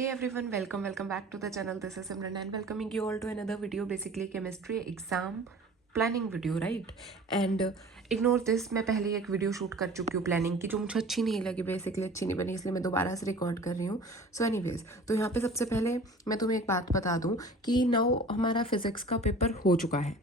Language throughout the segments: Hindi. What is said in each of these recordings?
Hey everyone, welcome back to the channel. This is Simran and welcoming you all to another video, basically chemistry exam planning video, right? And ignore this, मैं पहले एक वीडियो शूट कर चुकी हूँ प्लानिंग की, जो मुझे अच्छी नहीं लगी, बेसिकली अच्छी नहीं बनी, इसलिए मैं दोबारा से रिकॉर्ड कर रही हूँ. सो एनीवेज, तो यहाँ पे सबसे पहले मैं तुम्हें एक बात बता दूँ कि नाउ हमारा फिजिक्स का पेपर हो चुका है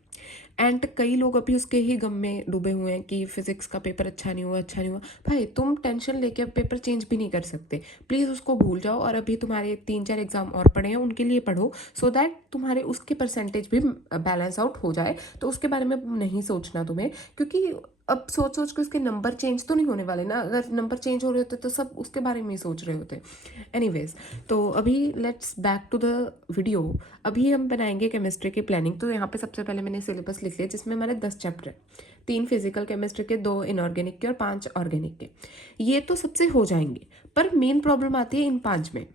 एंड कई लोग अभी उसके ही गम में डूबे हुए हैं कि फिजिक्स का पेपर अच्छा नहीं हुआ. भाई तुम टेंशन लेके अब पेपर चेंज भी नहीं कर सकते. प्लीज़ उसको भूल जाओ और अभी तुम्हारे 3-4 एग्जाम और पड़े हैं, उनके लिए पढ़ो सो दैट तुम्हारे उसके परसेंटेज भी बैलेंस आउट हो जाए. तो उसके बारे में नहीं सोचना तुम्हें, क्योंकि अब सोच के उसके नंबर चेंज तो नहीं होने वाले ना. अगर नंबर चेंज हो रहे होते तो सब उसके बारे में ही सोच रहे होते. एनीवेज, तो अभी let's back to the video. अभी हम बनाएंगे केमिस्ट्री की प्लानिंग. तो यहाँ पे सबसे पहले मैंने सिलेबस लिख लिया, जिसमें हमारे 10 चैप्टर हैं. 3 फिजिकल केमिस्ट्री के, 2 इनऑर्गेनिक के और 5 ऑर्गेनिक के. ये तो सबसे हो जाएंगे, पर मेन प्रॉब्लम आती है इन 5 में.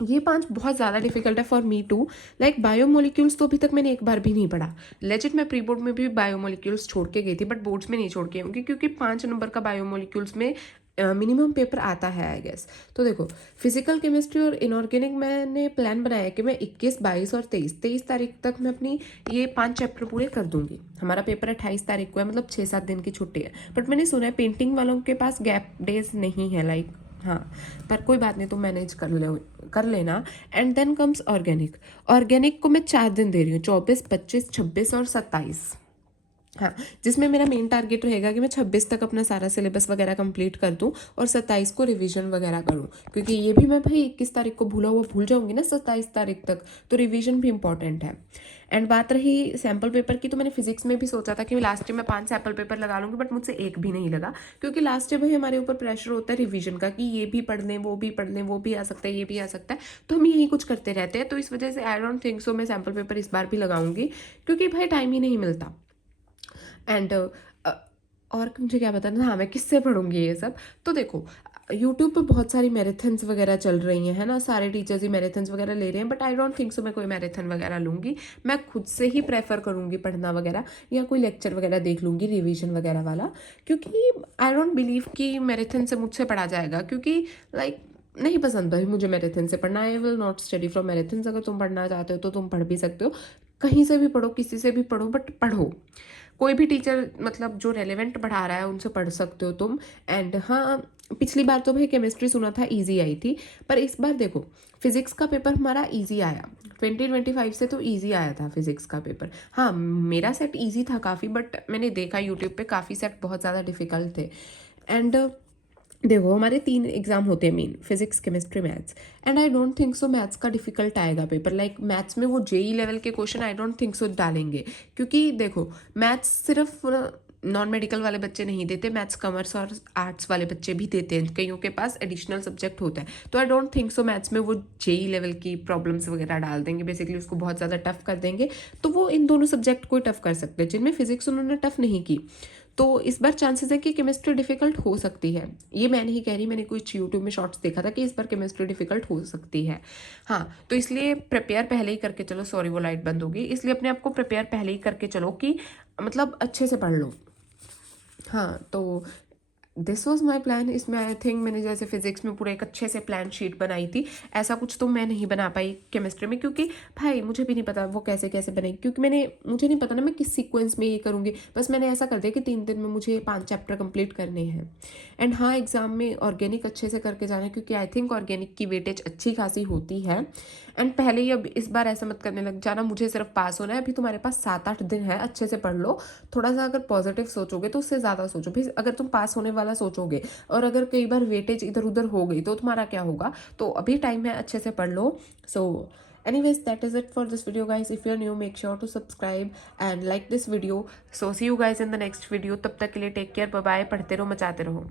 ये 5 बहुत ज़्यादा डिफिकल्ट है for me too. Like biomolecules तो अभी तक मैंने एक बार भी नहीं पढ़ा. लेजिट मैं प्री बोर्ड में भी बायोमोलिक्यूल्स छोड़ के गई थी, बट बोर्ड्स में नहीं छोड़ के होंगी, क्योंकि 5 नंबर का बायोमोलिक्यूल्स में मिनिमम पेपर आता है आई गेस. तो देखो, फिजिकल केमिस्ट्री और इनऑर्गेनिक मैंने प्लान बनाया कि मैं 21, 22 और 23 तारीख तक मैं अपनी ये 5 चैप्टर पूरे कर दूंगी. हमारा पेपर 28 तारीख को है, मतलब 6-7 दिन की छुट्टी है. बट मैंने सुना है पेंटिंग वालों के पास गैप डेज नहीं है, लाइक हाँ, पर कोई बात नहीं, तुम मैनेज कर लेना. And then comes organic. Organic को मैं 4 दिन दे रही हूँ, 24, 25, 26 और 27. हाँ, जिसमें मेरा मेन टारगेट रहेगा कि मैं 26 तक अपना सारा सिलेबस वगैरह कंप्लीट कर दूँ और 27 को रिवीजन वगैरह करूँ, क्योंकि ये भी मैं भाई 21 तारीख को भूला हुआ भूल जाऊंगी ना 27 तारीख तक, तो रिवीजन भी इंपॉर्टेंट है. एंड बात रही सैम्पल पेपर की, तो मैंने फिजिक्स में भी सोचा था कि लास्ट ईयर में 5 सैम्पल पेपर लगा लूँगी, बट मुझसे एक भी नहीं लगा, क्योंकि लास्ट ईयर भाई हमारे ऊपर प्रेशर होता है रिवीजन का कि ये भी पढ़ लें, वो भी पढ़ लें, वो भी आ सकता है, ये भी आ सकता है, तो हम यही कुछ करते रहते हैं. तो इस वजह से आई डोंट थिंक सो मैं सैम्पल पेपर इस बार भी लगाऊंगी, क्योंकि भाई टाइम ही नहीं मिलता. एंड और मुझे क्या बताना, हाँ, मैं किससे पढ़ूंगी ये सब. तो देखो, यूट्यूब पे बहुत सारी मैराथन्स वगैरह चल रही हैं, है ना. सारे टीचर्स ही मैराथन्स वगैरह ले रहे हैं, but I don't think so मैं कोई मैराथन वगैरह लूँगी. मैं खुद से ही प्रेफर करूँगी पढ़ना वगैरह, या कोई लेक्चर वगैरह देख लूँगी रिवीजन वगैरह वाला, क्योंकि आई डोंट बिलीव कि मैराथन से मुझसे पढ़ा जाएगा, क्योंकि लाइक नहीं पसंद है मुझे मैराथन से पढ़ना. I will not study from marathons. अगर तुम पढ़ना चाहते हो तो तुम पढ़ भी सकते हो, कहीं से भी पढ़ो, किसी से भी पढ़ो, बट पढ़ो. कोई भी टीचर मतलब जो रेलेवेंट पढ़ा रहा है उनसे पढ़ सकते हो तुम. एंड हाँ, पिछली बार तो भाई केमिस्ट्री सुना था इजी आई थी, पर इस बार देखो फिजिक्स का पेपर हमारा इजी आया. 2025 से तो इजी आया था फिजिक्स का पेपर. हाँ, मेरा सेट इजी था काफ़ी, बट मैंने देखा यूट्यूब पे काफ़ी सेट बहुत ज़्यादा डिफिकल्ट थे. एंड देखो, हमारे 3 एग्जाम होते हैं main, physics, chemistry, maths. And I don't think so maths का डिफिकल्ट आएगा पेपर. लाइक मैथ्स में वो जेई लेवल के question I don't think so डालेंगे, क्योंकि देखो मैथ्स सिर्फ नॉन मेडिकल वाले बच्चे नहीं देते, मैथ्स कॉमर्स और आर्ट्स वाले बच्चे भी देते हैं, कईयों के पास एडिशनल सब्जेक्ट होता है. तो I don't think so maths में वो जेई लेवल की प्रॉब्लम्स वगैरह डाल देंगे, बेसिकली उसको बहुत ज़्यादा टफ कर देंगे. तो वो इन दोनों सब्जेक्ट को टफ कर सकते हैं, जिनमें फिजिक्स उन्होंने टफ नहीं की. तो इस बार चांसेस है कि केमिस्ट्री डिफिकल्ट हो सकती है. ये मैं नहीं कह रही, मैंने कुछ यूट्यूब में शॉर्ट्स देखा था कि इस बार केमिस्ट्री डिफिकल्ट हो सकती है. हाँ, तो इसलिए प्रिपेयर पहले ही करके चलो. सॉरी, वो लाइट बंद होगी, इसलिए अपने आप को प्रिपेयर पहले ही करके चलो कि मतलब अच्छे से पढ़ लो. हाँ, तो दिस वॉज माई प्लान. इसमें आई थिंक मैंने जैसे फिजिक्स में पूरा एक अच्छे से प्लान शीट बनाई थी, ऐसा कुछ तो मैं नहीं बना पाई केमिस्ट्री में, क्योंकि भाई मुझे भी नहीं पता वो कैसे कैसे बनेगी, क्योंकि मुझे नहीं पता ना मैं किस सीक्वेंस में ये करूँगी. बस मैंने ऐसा कर दिया कि 3 दिन में मुझे 5 चैप्टर कंप्लीट करने हैं. एंड हाँ, एग्जाम में ऑर्गेनिक अच्छे से करके जाना है, क्योंकि आई थिंक ऑर्गेनिक की वेटेज अच्छी खासी होती है. एंड पहले ही अब इस बार ऐसा मत करने लग जाना मुझे सिर्फ पास होना है. अभी तुम्हारे पास 7-8 दिन है, अच्छे से पढ़ लो. थोड़ा सा अगर पॉजिटिव सोचोगे तो उससे ज़्यादा सोचो भी. अगर तुम पास होने वाला सोचोगे और अगर कई बार वेटेज इधर उधर हो गई तो तुम्हारा क्या होगा. तो अभी टाइम है, अच्छे से पढ़ लो. सो anyways, that is it for this video guys. If you're new, make sure to subscribe and like this video. So see you guys in the next video. तब तक के लिए टेक केयर, बाय बाय. पढ़ते रहो, मचाते रहो.